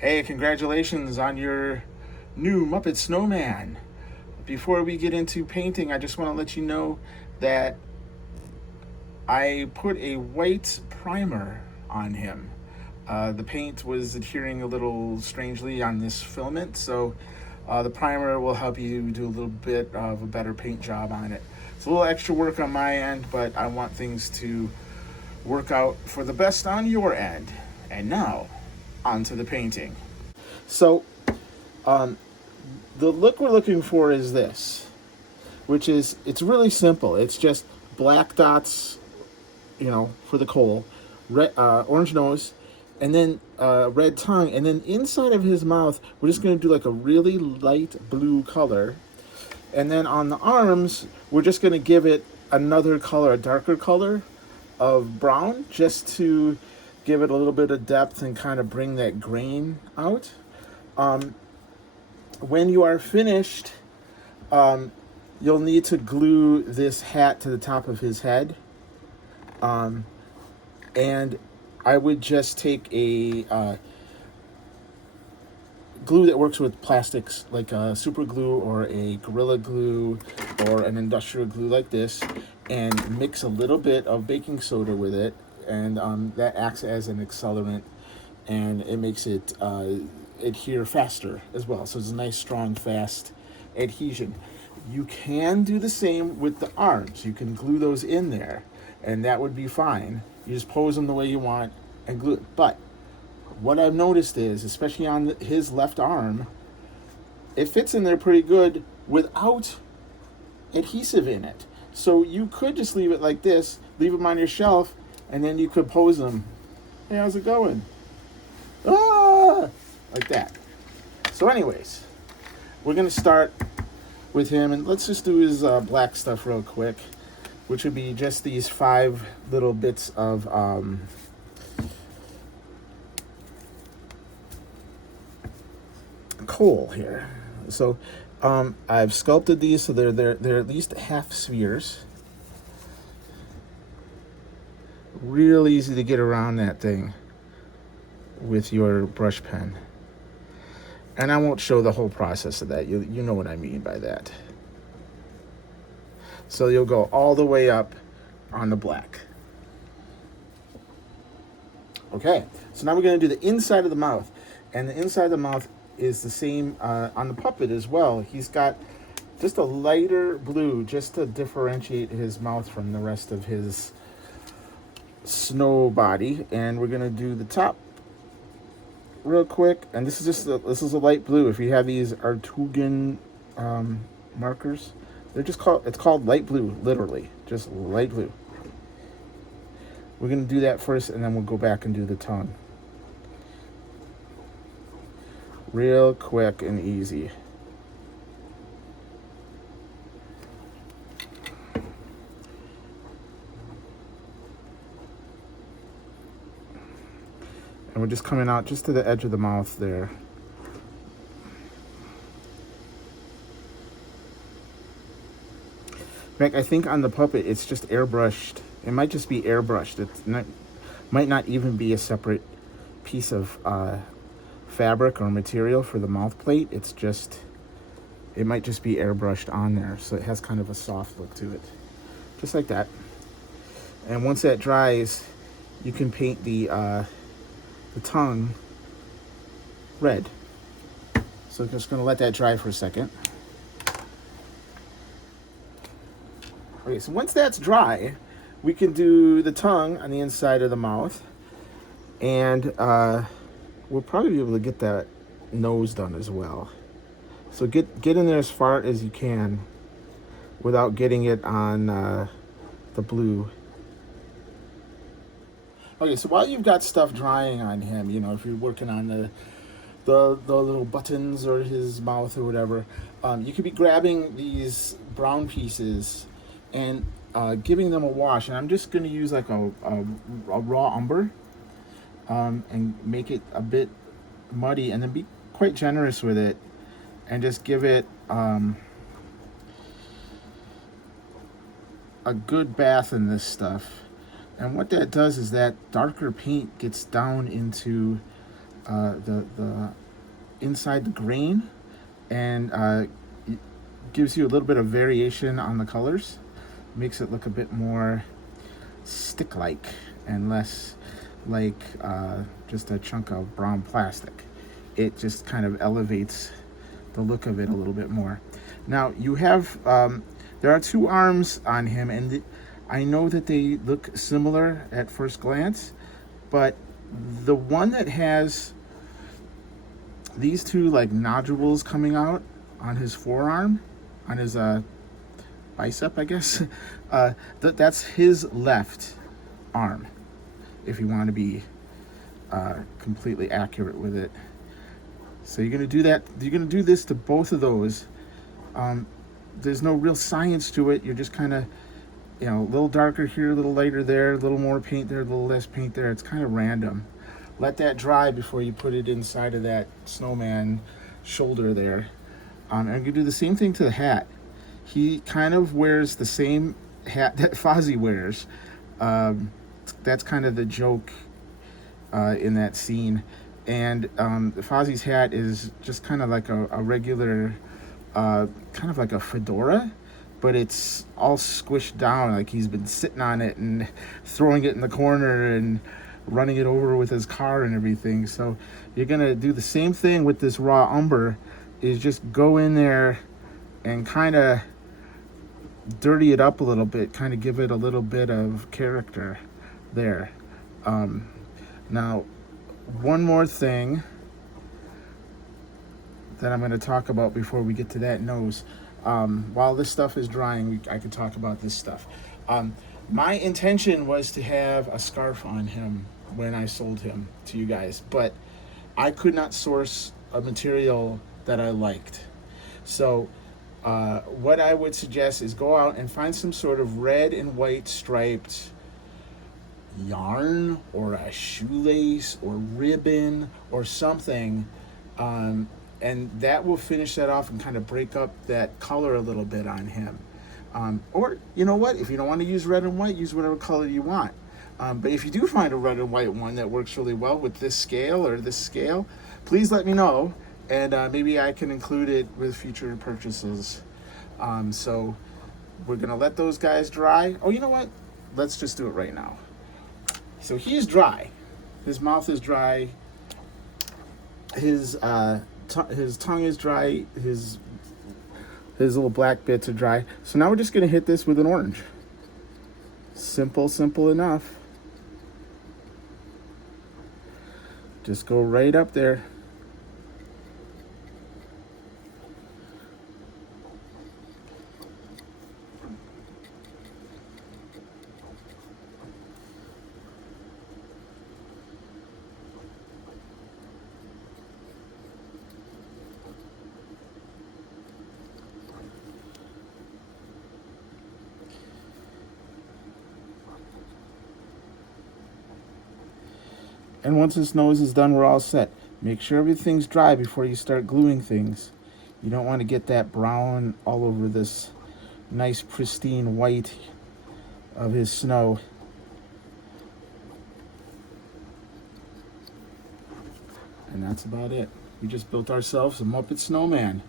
Hey, congratulations on your new Muppet Snowman. Before we get into painting, I just want to let you know that I put a white primer on him. The paint was adhering a little strangely on this filament, so the primer will help you do a little bit of a better paint job on it. It's a little extra work on my end, but I want things to work out for the best on your end. And now, on to the painting. So, the look we're looking for is this, which is, it's really simple. It's just black dots, for the coal, red, orange nose, and then red tongue, and then inside of his mouth, we're just going to do like a really light blue color, and then on the arms, we're just going to give it another color, a darker color of brown, just to give it a little bit of depth and kind of bring that grain out. When you are finished, you'll need to glue this hat to the top of his head. And I would just take a glue that works with plastics, like a super glue or a Gorilla Glue or an industrial glue like this, and mix a little bit of baking soda with it, and that acts as an accelerant, and it makes it adhere faster as well. So it's a nice, strong, fast adhesion. You can do the same with the arms. You can glue those in there, and that would be fine. You just pose them the way you want and glue it. But what I've noticed is, especially on his left arm, it fits in there pretty good without adhesive in it. So you could just leave it like this, leave them on your shelf, and then you could pose them. Hey, how's it going? Ah! Like that. So anyways, we're going to start with him, and let's just do his black stuff real quick, which would be just these 5 little bits of coal here. So I've sculpted these so they're at least half spheres. Real easy to get around that thing with your brush pen. And I won't show the whole process of that. You know what I mean by that. So you'll go all the way up on the black. Okay, so now we're going to do the inside of the mouth. And the inside of the mouth is the same on the puppet as well. He's got just a lighter blue just to differentiate his mouth from the rest of his snow body. And we're going to do the top real quick, and this is a light blue. If you have these Artugan markers, it's called light blue, literally just light blue. We're going to do that first, and then we'll go back and do the tongue real quick and easy. And we're just coming out just to the edge of the mouth there. In fact, I think on the puppet it's just airbrushed. It might just be airbrushed. Might not even be a separate piece of fabric or material for the mouth plate. It might just be airbrushed on there, so it has kind of a soft look to it. Just like that. And once that dries, you can paint the tongue red. So I'm just going to let that dry for a second. Okay, so once that's dry, we can do the tongue on the inside of the mouth, and we'll probably be able to get that nose done as well. So get in there as far as you can without getting it on the blue. Okay, so while you've got stuff drying on him, if you're working on the little buttons or his mouth or whatever, you could be grabbing these brown pieces and giving them a wash. And I'm just going to use like a raw umber and make it a bit muddy, and then be quite generous with it and just give it a good bath in this stuff. And what that does is that darker paint gets down into the inside the grain, and it gives you a little bit of variation on the colors. Makes it look a bit more stick-like and less like just a chunk of brown plastic. It just kind of elevates the look of it a little bit more. Now you have there are two arms on him, and I know that they look similar at first glance, but the one that has these two like nodules coming out on his forearm, on his bicep, I guess, that's his left arm, if you want to be completely accurate with it. So you're going to do that. You're going to do this to both of those. There's no real science to it. You're just kind of, a little darker here, a little lighter there, a little more paint there, a little less paint there. It's kind of random. Let that dry before you put it inside of that snowman shoulder there. And you can do the same thing to the hat. He kind of wears the same hat that Fozzie wears. That's kind of the joke in that scene. And Fozzie's hat is just kind of like a regular, kind of like a fedora, but it's all squished down, like he's been sitting on it and throwing it in the corner and running it over with his car and everything. So you're gonna do the same thing with this raw umber, is just go in there and kind of dirty it up a little bit, kind of give it a little bit of character there. Now, one more thing that I'm going to talk about before we get to that nose. While this stuff is drying, I could talk about this stuff. My intention was to have a scarf on him when I sold him to you guys, but I could not source a material that I liked. So what I would suggest is go out and find some sort of red and white striped yarn or a shoelace or ribbon or something, and that will finish that off and kind of break up that color a little bit on him. Or you know what, if you don't want to use red and white, use whatever color you want. But if you do find a red and white one that works really well with this scale or this scale, please let me know, and maybe I can include it with future purchases. So we're gonna let those guys dry. Oh, you know what, let's just do it right now. So he's dry. His mouth is dry. His tongue is dry. His little black bits are dry. So now we're just gonna hit this with an orange. Simple enough. Just go right up there. And once this nose is done, we're all set. Make sure everything's dry before you start gluing things. You don't want to get that brown all over this nice pristine white of his snow. And that's about it. We just built ourselves a Muppet Snowman.